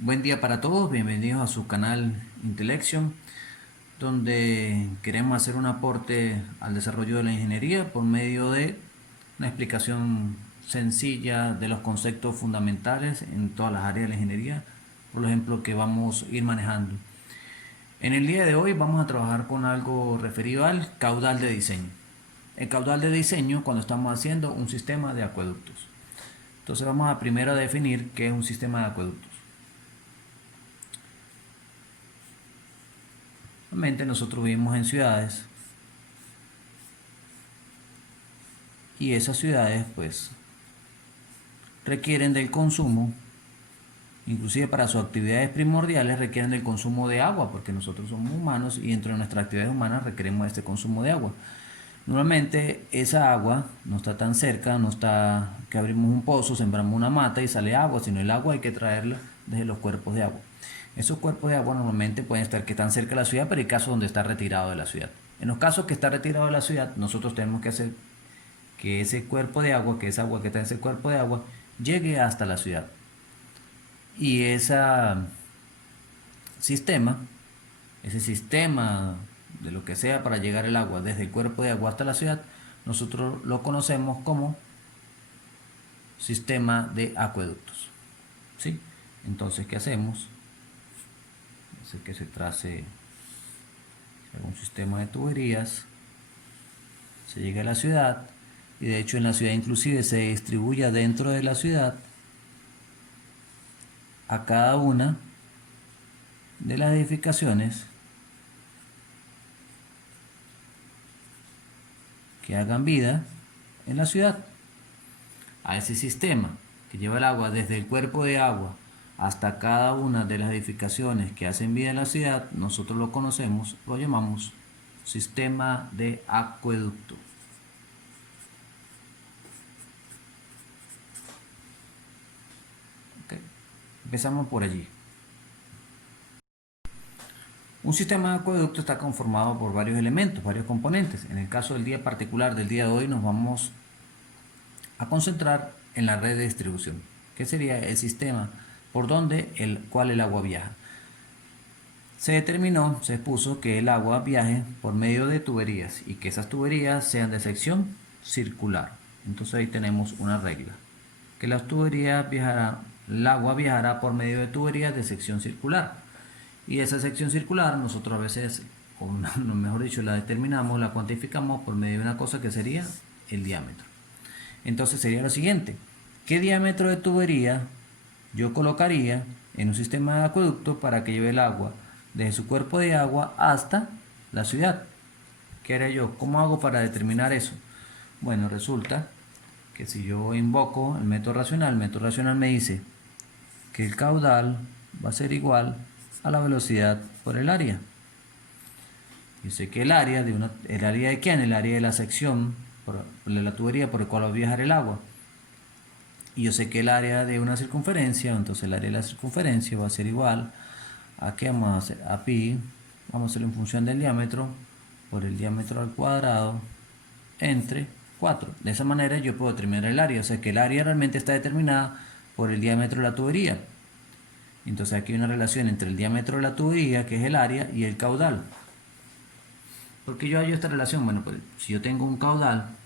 Buen día para todos, bienvenidos a su canal Intellection, donde queremos hacer un aporte al desarrollo de la ingeniería por medio de una explicación sencilla de los conceptos fundamentales en todas las áreas de la ingeniería, por ejemplo, que vamos a ir manejando. En el día de hoy vamos a trabajar con algo referido al caudal de diseño. El caudal de diseño cuando estamos haciendo un sistema de acueductos. Entonces vamos a primero definir qué es un sistema de acueductos. Normalmente nosotros vivimos en ciudades y esas ciudades pues requieren del consumo, inclusive para sus actividades primordiales requieren del consumo de agua, porque nosotros somos humanos y dentro de nuestras actividades humanas requerimos este consumo de agua. Normalmente esa agua no está tan cerca, no está que abrimos un pozo, sembramos una mata y sale agua, sino el agua hay que traerla desde los cuerpos de agua. Esos cuerpos de agua normalmente pueden estar que están cerca de la ciudad, pero hay casos donde está retirado de la ciudad. En los casos que está retirado de la ciudad, nosotros tenemos que hacer que ese cuerpo de agua, que esa agua que está en ese cuerpo de agua, llegue hasta la ciudad. Y sistema, ese sistema de lo que sea para llegar el agua desde el cuerpo de agua hasta la ciudad, nosotros lo conocemos como sistema de acueductos. ¿Sí? Entonces, ¿qué hacemos? Hacer que se trace un sistema de tuberías, se llega a la ciudad, y de hecho en la ciudad inclusive se distribuye dentro de la ciudad a cada una de las edificaciones que hagan vida en la ciudad. A ese sistema que lleva el agua desde el cuerpo de agua hasta cada una de las edificaciones que hacen vida en la ciudad, nosotros lo conocemos, lo llamamos sistema de acueducto. Okay. Empezamos por allí. Un sistema de acueducto está conformado por varios elementos, varios componentes. En el caso del día particular del día de hoy nos vamos a concentrar en la red de distribución, que sería el sistema por donde el cual el agua viaja. Se determinó, se expuso que el agua viaje por medio de tuberías y que esas tuberías sean de sección circular. Entonces ahí tenemos una regla, que las tuberías viajará, el agua viajará por medio de tuberías de sección circular. Y esa sección circular nosotros a veces, o mejor dicho, la determinamos, la cuantificamos por medio de una cosa que sería el diámetro. Entonces sería lo siguiente: ¿qué diámetro de tubería yo colocaría en un sistema de acueducto para que lleve el agua desde su cuerpo de agua hasta la ciudad? ¿Qué haré yo? ¿Cómo hago para determinar eso? Bueno, resulta que si yo invoco el método racional me dice que el caudal va a ser igual a la velocidad por el área. Yo sé que el área ¿el área de quién? El área de la sección de la tubería por el cual va a viajar el agua. Y yo sé que el área de una circunferencia, entonces el área de la circunferencia va a ser igual a ¿qué vamos a hacer? A pi, vamos a hacerlo en función del diámetro por el diámetro al cuadrado entre 4. De esa manera yo puedo determinar el área, o sea que el área realmente está determinada por el diámetro de la tubería. Entonces aquí hay una relación entre el diámetro de la tubería, que es el área, y el caudal. ¿Por qué yo hallo esta relación? Bueno, pues si yo tengo un caudal,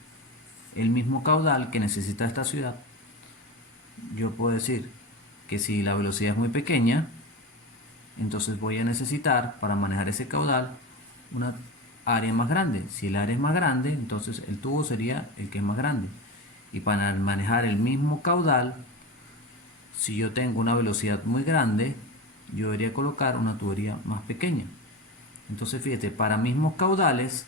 el mismo caudal que necesita esta ciudad, yo puedo decir que si la velocidad es muy pequeña, entonces voy a necesitar para manejar ese caudal una área más grande. Si el área es más grande, entonces el tubo sería el que es más grande. Y para manejar el mismo caudal, si yo tengo una velocidad muy grande, yo debería colocar una tubería más pequeña. Entonces fíjate, para mismos caudales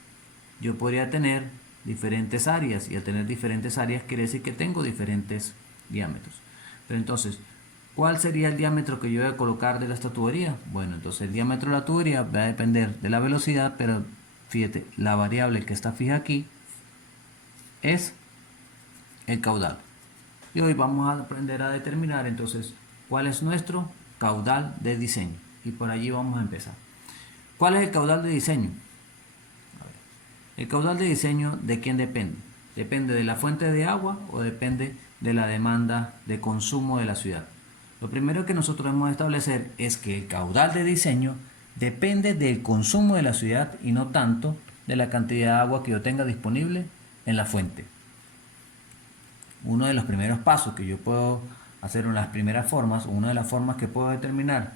yo podría tener diferentes áreas, y al tener diferentes áreas quiere decir que tengo diferentes diámetros. Pero entonces, ¿cuál sería el diámetro que yo voy a colocar de esta tubería? Bueno, entonces el diámetro de la tubería va a depender de la velocidad, pero fíjate, la variable que está fija aquí es el caudal. Y hoy vamos a aprender a determinar entonces cuál es nuestro caudal de diseño. Y por allí vamos a empezar. ¿Cuál es el caudal de diseño? El caudal de diseño, ¿de quién depende? ¿Depende de la fuente de agua o depende de la demanda de consumo de la ciudad? Lo primero que nosotros debemos establecer es que el caudal de diseño depende del consumo de la ciudad y no tanto de la cantidad de agua que yo tenga disponible en la fuente. Uno de los primeros pasos que yo puedo hacer, en las primeras formas, o una de las formas que puedo determinar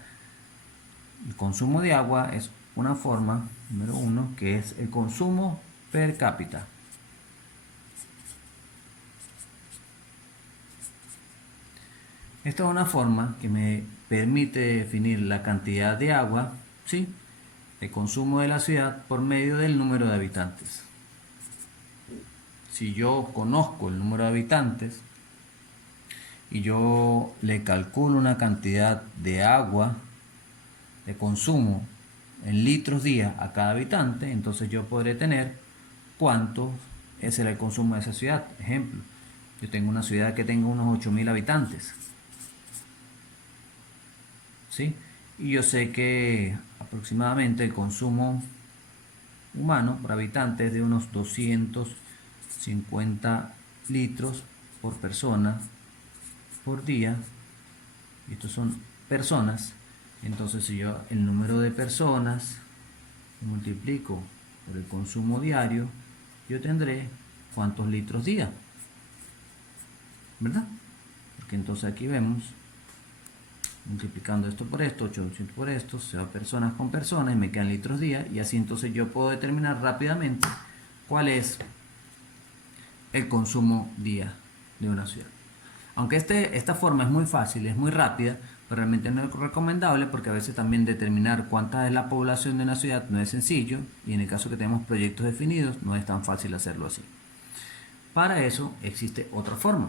el consumo de agua es una forma, número 1, que es el consumo per cápita. Esta es una forma que me permite definir la cantidad de agua, ¿sí?, de consumo de la ciudad por medio del número de habitantes. Si yo conozco el número de habitantes y yo le calculo una cantidad de agua de consumo en litros día a cada habitante, entonces yo podré tener cuánto es el consumo de esa ciudad. Ejemplo, yo tengo una ciudad que tenga unos 8.000 habitantes, ¿sí? Y yo sé que aproximadamente el consumo humano por habitante es de unos 250 litros por persona por día. Y estos son personas. Entonces, si yo el número de personas multiplico por el consumo diario, yo tendré cuántos litros día, ¿verdad? Porque entonces aquí vemos, multiplicando esto por esto, 800 por esto, se va personas con personas y me quedan litros día, y así entonces yo puedo determinar rápidamente cuál es el consumo día de una ciudad. Aunque esta forma es muy fácil, es muy rápida, pero realmente no es recomendable, porque a veces también determinar cuánta es la población de una ciudad no es sencillo, y en el caso que tenemos proyectos definidos no es tan fácil hacerlo así. Para eso existe otra forma,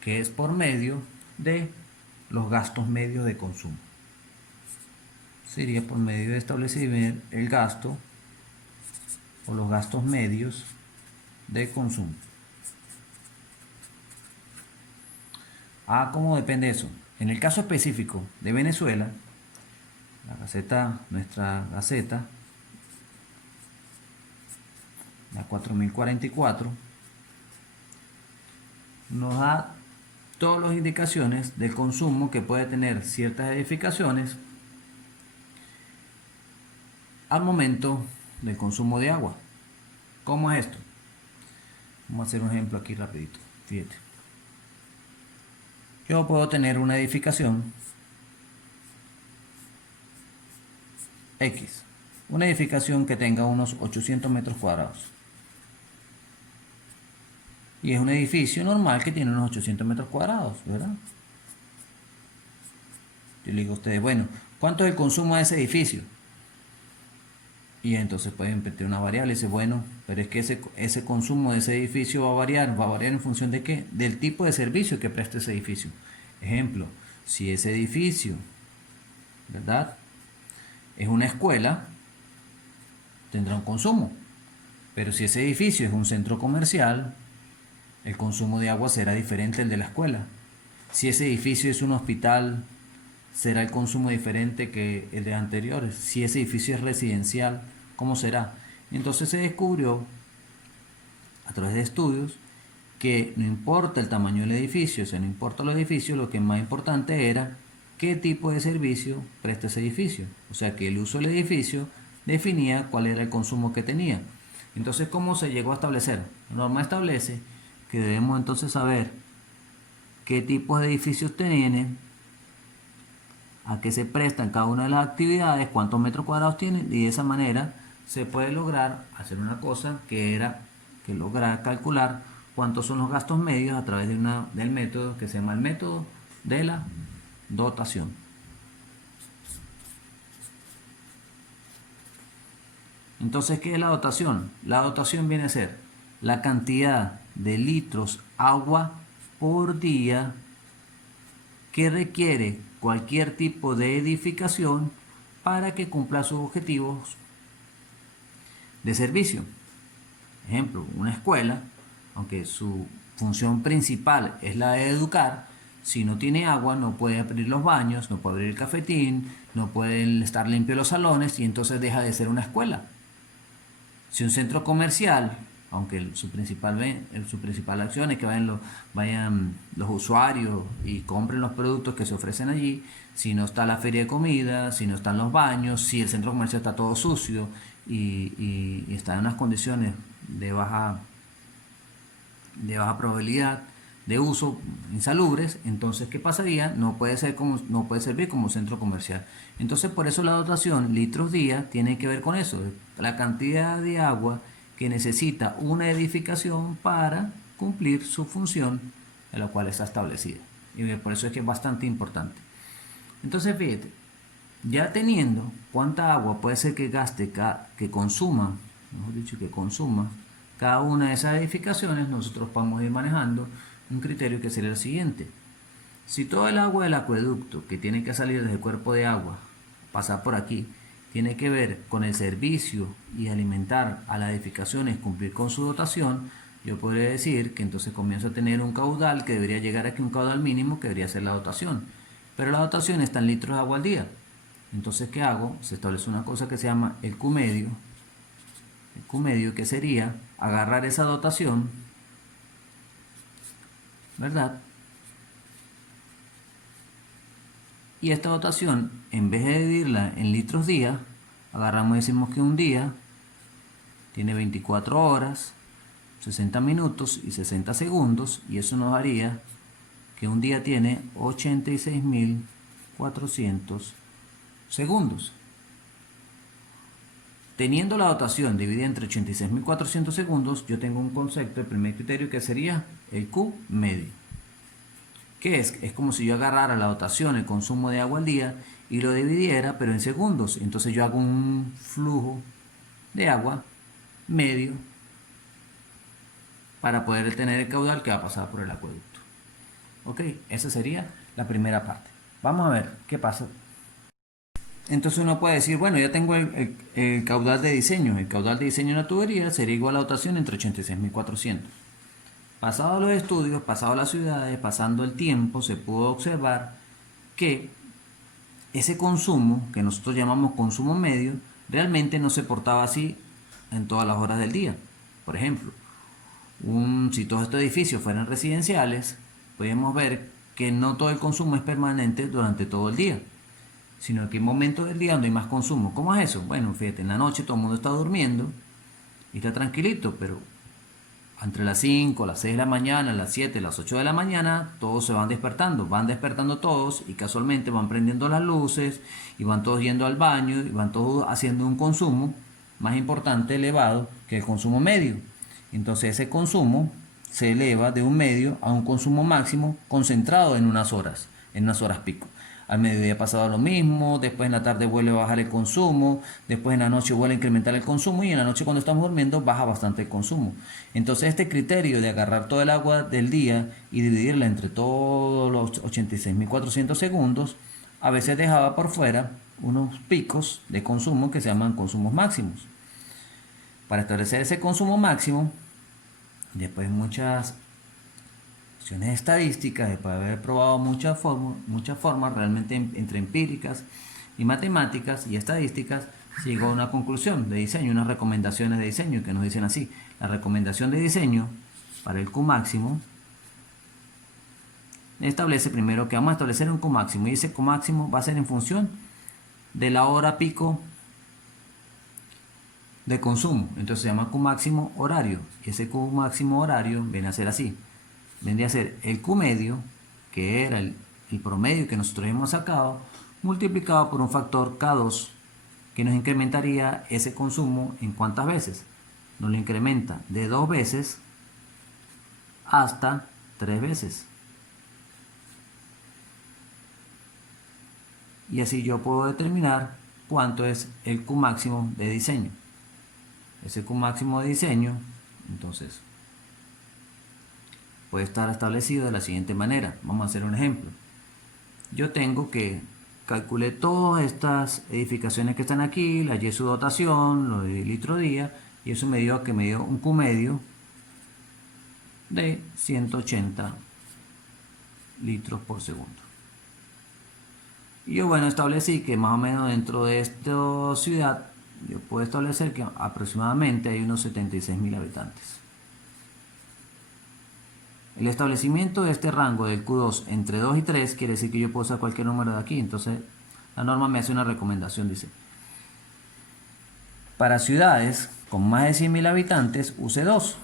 que es por medio de los gastos medios de consumo. Sería por medio de establecer el gasto o los gastos medios de consumo. ¿Cómo depende eso? En el caso específico de Venezuela, nuestra Gaceta, la 4044, nos da todas las indicaciones del consumo que puede tener ciertas edificaciones al momento del consumo de agua. ¿Cómo es esto? Vamos a hacer un ejemplo aquí rapidito. Fíjate. Yo puedo tener una edificación X, una edificación que tenga unos 800 metros cuadrados. Y es un edificio normal que tiene unos 800 metros cuadrados, ¿verdad? Yo le digo a ustedes, bueno, ¿cuánto es el consumo de ese edificio? Y entonces pueden meter una variable y dice, bueno, pero es que ese consumo de ese edificio va a variar en función de ¿qué? Del tipo de servicio que presta ese edificio. Ejemplo, si ese edificio, ¿verdad?, es una escuela, tendrá un consumo. Pero si ese edificio es un centro comercial, el consumo de agua será diferente al de la escuela. Si ese edificio es un hospital, será el consumo diferente que el de anteriores. Si ese edificio es residencial, ¿cómo será? Entonces se descubrió, a través de estudios, que no importa el tamaño del edificio, o sea, no importa el edificio, lo que más importante era qué tipo de servicio presta ese edificio. O sea, que el uso del edificio definía cuál era el consumo que tenía. Entonces, ¿cómo se llegó a establecer? La norma establece que debemos entonces saber qué tipos de edificios tienen, a qué se prestan cada una de las actividades, cuántos metros cuadrados tienen, y de esa manera se puede lograr hacer una cosa que era que lograr calcular cuántos son los gastos medios a través del método que se llama el método de la dotación. Entonces, ¿qué es la dotación? La dotación viene a ser la cantidad de litros agua por día que requiere cualquier tipo de edificación para que cumpla sus objetivos de servicio. Ejemplo, una escuela, aunque su función principal es la de educar, si no tiene agua no puede abrir los baños, no puede abrir el cafetín, no pueden estar limpios los salones, y entonces deja de ser una escuela. Si un centro comercial, aunque su principal acción es que vayan los usuarios y compren los productos que se ofrecen allí. Si no está la feria de comida, si no están los baños, si el centro comercial está todo sucio y está en unas condiciones de baja probabilidad de uso, insalubres, entonces ¿qué pasaría? No puede servir como centro comercial. Entonces por eso la dotación litros día tiene que ver con eso, la cantidad de agua que necesita una edificación para cumplir su función en la cual está establecida. Y por eso es que es bastante importante. Entonces fíjate, ya teniendo cuánta agua puede ser que gaste, que consuma, mejor dicho, que consuma cada una de esas edificaciones, nosotros podemos ir manejando un criterio que sería el siguiente. Si todo el agua del acueducto que tiene que salir desde el cuerpo de agua, pasar por aquí, tiene que ver con el servicio y alimentar a las edificaciones, cumplir con su dotación, yo podría decir que entonces comienzo a tener un caudal que debería llegar aquí, un caudal mínimo que debería ser la dotación. Pero la dotación está en litros de agua al día. Entonces, ¿qué hago? Se establece una cosa que se llama el Q medio. El Q medio que sería agarrar esa dotación, ¿verdad? Y esta dotación, en vez de dividirla en litros día, agarramos y decimos que un día tiene 24 horas, 60 minutos y 60 segundos, y eso nos daría que un día tiene 86.400 segundos. Teniendo la dotación dividida entre 86.400 segundos, yo tengo un concepto, el primer criterio, que sería el Q medio. ¿Qué es? Es como si yo agarrara la dotación, el consumo de agua al día, y lo dividiera, pero en segundos. Entonces yo hago un flujo de agua medio para poder tener el caudal que va a pasar por el acueducto. Ok, esa sería la primera parte. Vamos a ver qué pasa. Entonces uno puede decir, bueno, ya tengo el caudal de diseño. El caudal de diseño de una tubería sería igual a la dotación entre 86.400. Pasados los estudios, pasados las ciudades, pasando el tiempo, se pudo observar que ese consumo, que nosotros llamamos consumo medio, realmente no se portaba así en todas las horas del día. Por ejemplo, si todos estos edificios fueran residenciales, podemos ver que no todo el consumo es permanente durante todo el día, sino que hay momentos del día donde hay más consumo. ¿Cómo es eso? Bueno, fíjate, en la noche todo el mundo está durmiendo y está tranquilito, pero entre las 5, las 6 de la mañana, las 7, las 8 de la mañana, todos se van despertando todos y casualmente van prendiendo las luces y van todos yendo al baño y van todos haciendo un consumo más importante, elevado, que el consumo medio. Entonces ese consumo se eleva de un medio a un consumo máximo concentrado en unas horas pico. Al mediodía pasado lo mismo, después en la tarde vuelve a bajar el consumo, después en la noche vuelve a incrementar el consumo y en la noche cuando estamos durmiendo baja bastante el consumo. Entonces este criterio de agarrar todo el agua del día y dividirla entre todos los 86.400 segundos, a veces dejaba por fuera unos picos de consumo que se llaman consumos máximos. Para establecer ese consumo máximo, después muchas estadísticas, después de haber probado muchas formas realmente entre empíricas y matemáticas y estadísticas, se llegó a una conclusión de diseño, unas recomendaciones de diseño que nos dicen así: la recomendación de diseño para el Q máximo establece primero que vamos a establecer un Q máximo, y ese Q máximo va a ser en función de la hora pico de consumo. Entonces se llama Q máximo horario, y ese Q máximo horario viene a ser así: vendría a ser el Q medio, que era el promedio que nosotros hemos sacado, multiplicado por un factor K2, que nos incrementaría ese consumo en cuántas veces. Nos lo incrementa de 2 veces hasta 3 veces. Y así yo puedo determinar cuánto es el Q máximo de diseño. Ese Q máximo de diseño, entonces, puede estar establecido de la siguiente manera. Vamos a hacer un ejemplo. Yo tengo que calculé todas estas edificaciones que están aquí, la Y su dotación, lo de litro día, y eso me dio un Q medio de 180 litros por segundo. Y yo, bueno, establecí que más o menos dentro de esta ciudad yo puedo establecer que aproximadamente hay unos 76.000 habitantes. El establecimiento de este rango del Q2 entre 2 y 3 quiere decir que yo puedo usar cualquier número de aquí. Entonces la norma me hace una recomendación, dice: para ciudades con más de 100.000 habitantes use 2,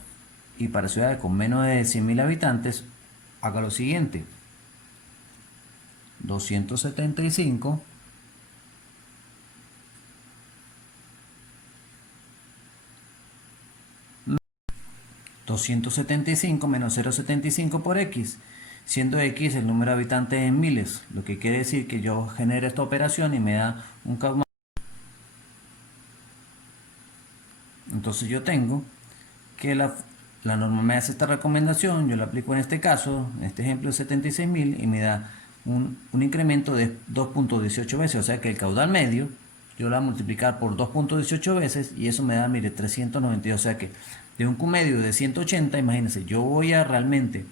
y para ciudades con menos de 100.000 habitantes haga lo siguiente: 275 menos 0,75 por x, siendo x el número de habitantes en miles, lo que quiere decir que yo genero esta operación y me da un caudal. Entonces yo tengo que la norma me hace esta recomendación, yo la aplico en este caso, en este ejemplo de 76.000, y me da un incremento de 2.18 veces, o sea que el caudal medio yo lo voy a multiplicar por 2.18 veces y eso me da, mire, 392, o sea que de un Q medio de 180, imagínense, yo voy a realmente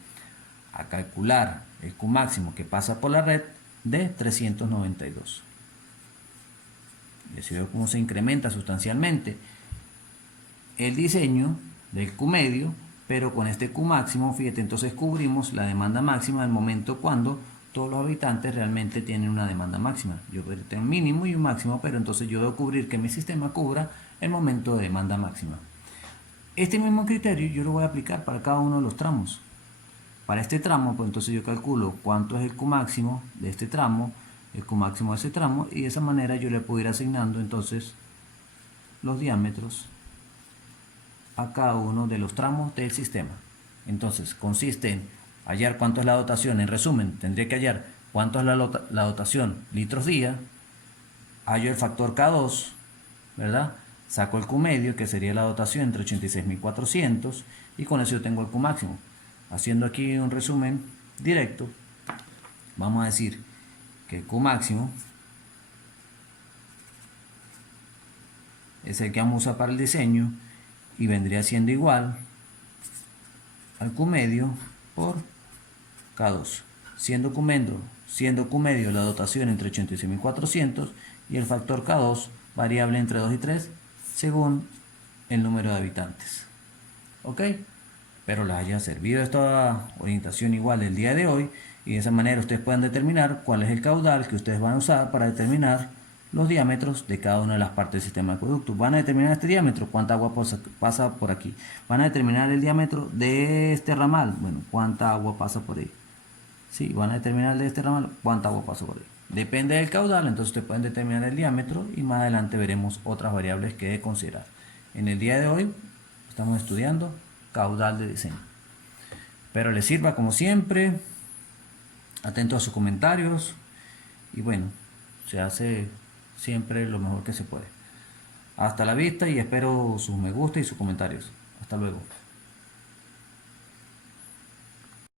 a calcular el Q máximo que pasa por la red de 392. Y así veo cómo se incrementa sustancialmente el diseño del Q medio, pero con este Q máximo, fíjate, entonces cubrimos la demanda máxima del momento cuando todos los habitantes realmente tienen una demanda máxima. Yo tengo un mínimo y un máximo, pero entonces yo debo cubrir que mi sistema cubra el momento de demanda máxima. Este mismo criterio yo lo voy a aplicar para cada uno de los tramos. Para este tramo, pues entonces yo calculo cuánto es el Q máximo de este tramo, el Q máximo de ese tramo, y de esa manera yo le puedo ir asignando entonces los diámetros a cada uno de los tramos del sistema. Entonces consiste en hallar cuánto es la dotación. En resumen, tendría que hallar cuánto es la dotación litros día, hallo el factor K2, ¿verdad? Saco el Q medio, que sería la dotación entre 86.400, y con eso yo tengo el Q máximo. Haciendo aquí un resumen directo, vamos a decir que el Q máximo es el que vamos a usar para el diseño y vendría siendo igual al Q medio por K2, siendo Q medio la dotación entre 86.400 y el factor K2 variable entre 2 y 3 según el número de habitantes. ¿Ok? Espero les haya servido esta orientación igual el día de hoy, y de esa manera ustedes pueden determinar cuál es el caudal que ustedes van a usar para determinar los diámetros de cada una de las partes del sistema de acueducto. Van a determinar este diámetro, cuánta agua pasa por aquí. Van a determinar el diámetro de este ramal, bueno, cuánta agua pasa por ahí. Sí, van a determinar el de este ramal, cuánta agua pasa por ahí. Depende del caudal, entonces ustedes pueden determinar el diámetro y más adelante veremos otras variables que deben considerar. En el día de hoy estamos estudiando caudal de diseño. Espero les sirva como siempre. Atento a sus comentarios. Y bueno, se hace siempre lo mejor que se puede. Hasta la vista y espero sus me gusta y sus comentarios. Hasta luego.